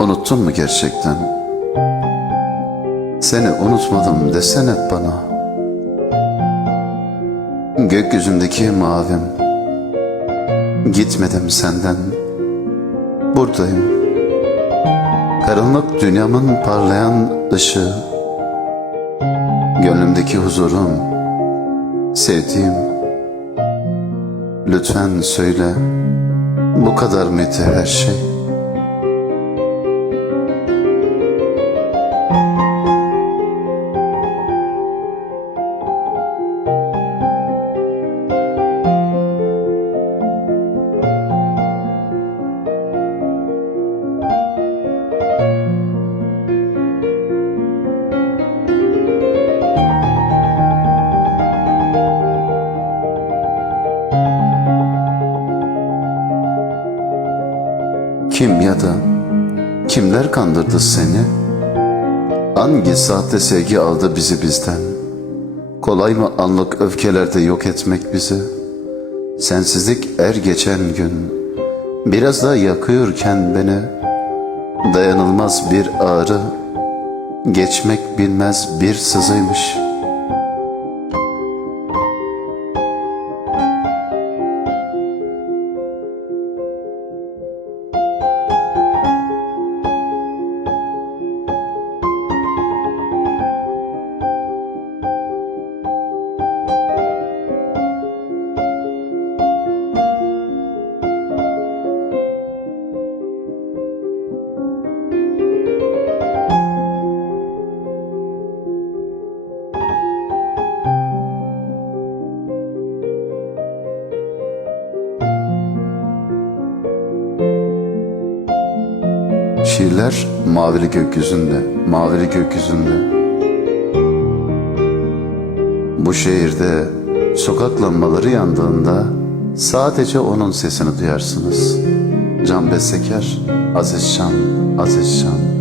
Unuttun mu gerçekten? Seni unutmadım desene bana. Gökyüzündeki mavim. Gitmedim senden. Buradayım. Karanlık dünyamın parlayan ışığı. Gönlümdeki huzurum. Sevdiğim. Lütfen söyle. Bu kadar mıydı her şey? Kim ya da kimler kandırdı seni? Hangi sahte sevgi aldı bizi bizden? Kolay mı anlık öfkelerde yok etmek bizi? Sensizlik er geçen gün biraz daha yakıyorken beni dayanılmaz bir ağrı geçmek bilmez bir sızıymış. Şiirler mavili gökyüzünde, mavili gökyüzünde. Bu şehirde sokak lambaları yandığında sadece onun sesini duyarsınız. Can Besseker, Aziz Şan, Aziz Şan.